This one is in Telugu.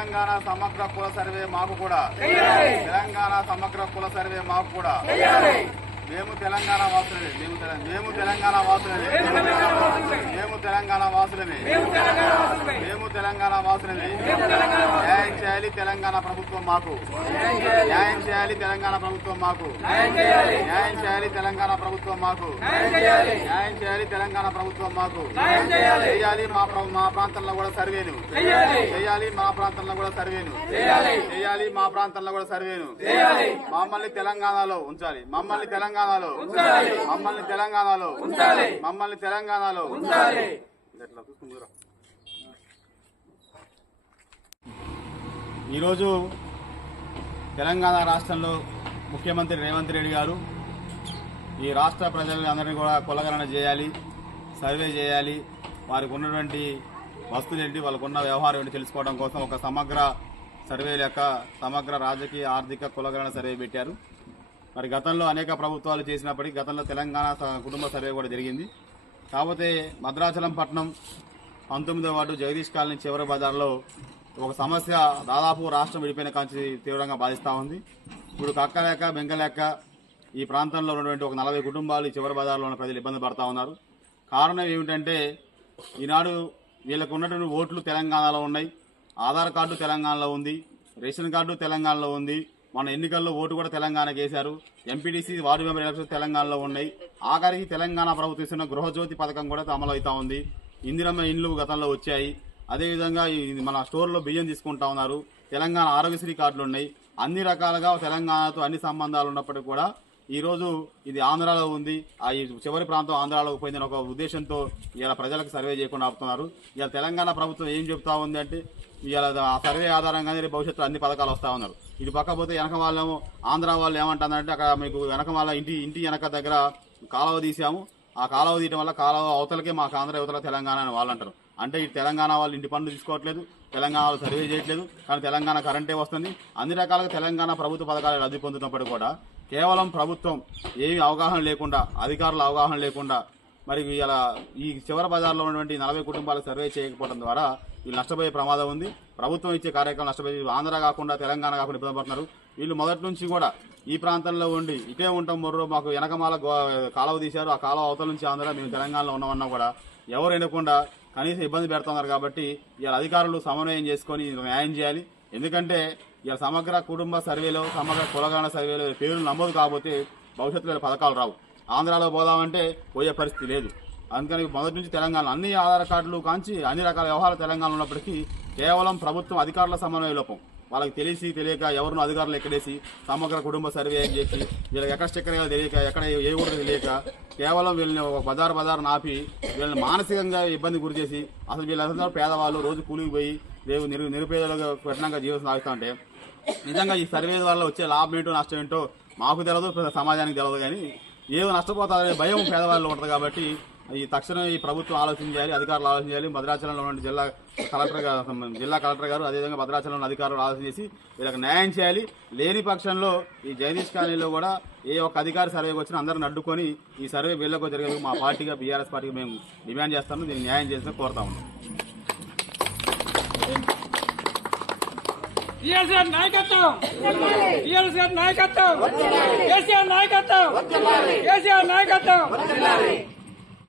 తెలంగాణ సమగ్ర కుల సర్వే మాకు కూడా తెలంగాణ సమగ్ర కుల సర్వే మాకు కూడా మేము తెలంగాణ వాసులమే మేము తెలంగాణ వాసులమే మేము తెలంగాణ వాసులమే మేము తెలంగాణ వాసులమే న్యాయం చేయాలి తెలంగాణ ప్రభుత్వం మాకు న్యాయం చేయాలి తెలంగాణ ప్రభుత్వం మాకు న్యాయం చేయాలి తెలంగాణ ప్రభుత్వం మాకు న్యాయం చేయాలి తెలంగాణ ప్రభుత్వం మాకు చేయాలి మా ప్రాంతంలో కూడా సర్వేను చేయాలి మా ప్రాంతంలో కూడా సర్వేను చేయాలి మా ప్రాంతంలో కూడా సర్వేను మమ్మల్ని తెలంగాణలో ఉంచాలి మమ్మల్ని తెలంగాణలో మమ్మల్ని తెలంగాణలో మమ్మల్ని తెలంగాణలో ఈరోజు తెలంగాణ రాష్ట్రంలో ముఖ్యమంత్రి రేవంత్ రెడ్డి గారు ఈ రాష్ట్ర ప్రజలందరినీ కూడా కులగణన చేయాలి, సర్వే చేయాలి, వారికి ఉన్నటువంటి వస్తువులు ఏంటి, వాళ్ళకు ఉన్న వ్యవహారం ఏంటి తెలుసుకోవడం కోసం ఒక సమగ్ర సర్వే లెక్క సమగ్ర రాజకీయ ఆర్థిక కులగణన సర్వే పెట్టారు. మరి గతంలో అనేక ప్రభుత్వాలు చేసినప్పటికీ గతంలో తెలంగాణ కుటుంబ సర్వే కూడా జరిగింది. కాకపోతే భద్రాచలం పట్టణం 19వ వార్డు జగదీష్ కాలనీ చివరి బజార్లో ఒక సమస్య దాదాపు రాష్ట్రం విడిపోయిన కాంచి తీవ్రంగా బాధిస్తూ ఉంది. ఇప్పుడు కక్కలేక బెంగలేక ఈ ప్రాంతంలో ఉన్నటువంటి ఒక 40 కుటుంబాలు ఈ చివరి బజార్లో ఉన్న ప్రజలు ఇబ్బంది పడతా ఉన్నారు. కారణం ఏమిటంటే ఈనాడు వీళ్ళకు ఉన్నటువంటి ఓట్లు తెలంగాణలో ఉన్నాయి, ఆధార్ కార్డు తెలంగాణలో ఉంది, రేషన్ కార్డు తెలంగాణలో ఉంది, మన ఎన్నికల్లో ఓటు కూడా తెలంగాణకి వేశారు, ఎంపీటీసీ వార్డు మెంబర్ ఎలక్షన్ తెలంగాణలో ఉన్నాయి. ఆఖరికి తెలంగాణ ప్రభుత్వం ఇస్తున్న గృహజ్యోతి పథకం కూడా అమలు అవుతా ఉంది. ఇందిరమ్మ ఇండ్లు గతంలో వచ్చాయి. అదేవిధంగా మన స్టోర్లో బియ్యం తీసుకుంటా ఉన్నారు. తెలంగాణ ఆరోగ్యశ్రీ కార్డులు ఉన్నాయి. అన్ని రకాలుగా తెలంగాణతో అన్ని సంబంధాలు ఉన్నప్పటికీ కూడా ఈరోజు ఇది ఆంధ్రాలో ఉంది, ఈ చివరి ప్రాంతం ఆంధ్రాలోకి పోయిందని ఒక ఉద్దేశంతో ఇలా ప్రజలకు సర్వే చేయకుండా ఆపుతున్నారు. ఇలా తెలంగాణ ప్రభుత్వం ఏం చెప్తా ఉంది అంటే ఇలా ఆ సర్వే ఆధారంగానే భవిష్యత్తులో అన్ని పథకాలు వస్తా ఉన్నారు. ఇటు పక్కపోతే వెనక వాళ్ళేమో ఆంధ్ర వాళ్ళు ఏమంటారంటే అక్కడ మీకు వెనక వాళ్ళ ఇంటి వెనక దగ్గర కాలువ తీసాము, ఆ కాలువ తీయడం వల్ల కాలువ అవతలకే మాకు ఆంధ్ర యువతల తెలంగాణ అని వాళ్ళు అంటారు. అంటే ఇటు తెలంగాణ వాళ్ళు ఇంటి పనులు తీసుకోవట్లేదు, తెలంగాణ వాళ్ళు సర్వే చేయట్లేదు, కానీ తెలంగాణ కరెంటే వస్తుంది. అన్ని రకాలుగా తెలంగాణ ప్రభుత్వ పథకాలు లబ్ధి పొందుతున్నప్పటికీ కూడా కేవలం ప్రభుత్వం ఏమీ అవగాహన లేకుండా, అధికారుల అవగాహన లేకుండా మరి ఇలా ఈ చివరి బజార్లో ఉన్నటువంటి 40 కుటుంబాలకు సర్వే చేయకపోవడం ద్వారా వీళ్ళు నష్టపోయే ప్రమాదం ఉంది. ప్రభుత్వం ఇచ్చే కార్యక్రమం నష్టపోయి ఆంధ్ర కాకుండా తెలంగాణ కాకుండా ఇబ్బంది పడుతున్నారు. వీళ్ళు మొదటి నుంచి కూడా ఈ ప్రాంతంలో ఉండి ఇటే ఉంటాం, మొర్రో మాకు వెనకమాల కాలువ తీశారు, ఆ కాలువ అవతల నుంచి ఆంధ్ర మేము తెలంగాణలో ఉన్నామన్నా కూడా ఎవరు వినకుండా కనీసం ఇబ్బంది పెడుతున్నారు. కాబట్టి ఇలా అధికారులు సమన్వయం చేసుకొని న్యాయం చేయాలి. ఎందుకంటే ఇలా సమగ్ర కుటుంబ సర్వేలో సమగ్ర కులగణన సర్వేలో పేర్లు నమోదు కాకపోతే భవిష్యత్తులో పథకాలు రావు. ఆంధ్రాలో పోదామంటే పోయే పరిస్థితి లేదు. అందుకని మొదటి నుంచి తెలంగాణ అన్ని ఆధార్ కార్డులు కాంచి అన్ని రకాల వ్యవహారాలు తెలంగాణ ఉన్నప్పటికీ కేవలం ప్రభుత్వం అధికారుల సమన్వయ లోపం, వాళ్ళకి తెలియక ఎవరినో అధికారులు ఎక్కడేసి సమగ్ర కుటుంబ సర్వే చేసి వీళ్ళకి ఎక్కడ స్టిక్కర్ తెలియక ఎక్కడ ఏ ఊరు తెలియక కేవలం వీళ్ళని ఒక బజార్ నాపి వీళ్ళని మానసికంగా ఇబ్బంది గురి చేసి అసలు వీళ్ళందరూ పేదవాళ్ళు రోజు కూలికి పోయి నిరుపేదలుగా కఠినంగా జీవితం సాగుతూ ఉంటే నిజంగా ఈ సర్వే వల్ల వచ్చే లాభం ఏంటో నష్టం ఏంటో మాకు తెలియదు, సమాజానికి తెలియదు. కానీ ఏదో నష్టపోతారనే భయం పేదవాళ్ళు ఉంటుంది. కాబట్టి ఈ తక్షణం ఈ ప్రభుత్వం ఆలోచించాలి, అధికారులు ఆలోచించాలి. భద్రాచలంలో ఉన్న జిల్లా కలెక్టర్ గారు అదేవిధంగా భద్రాచలంలో అధికారులు ఆలోచన చేసి వీళ్ళకి న్యాయం చేయాలి. లేని పక్షంలో ఈ జగదీష్ కాలనీలో కూడా ఏ ఒక్క అధికారి సర్వేకి వచ్చినా అందరిని అడ్డుకొని ఈ సర్వే వీళ్ళకు జరిగేందుకు మా పార్టీగా బీఆర్ఎస్ పార్టీగా మేము డిమాండ్ చేస్తాము. దీన్ని న్యాయం చేసి కోరుతా ఉన్నాం. నాయకత్వం నాయకత్వం కేసీఆర్ నాయకత్వం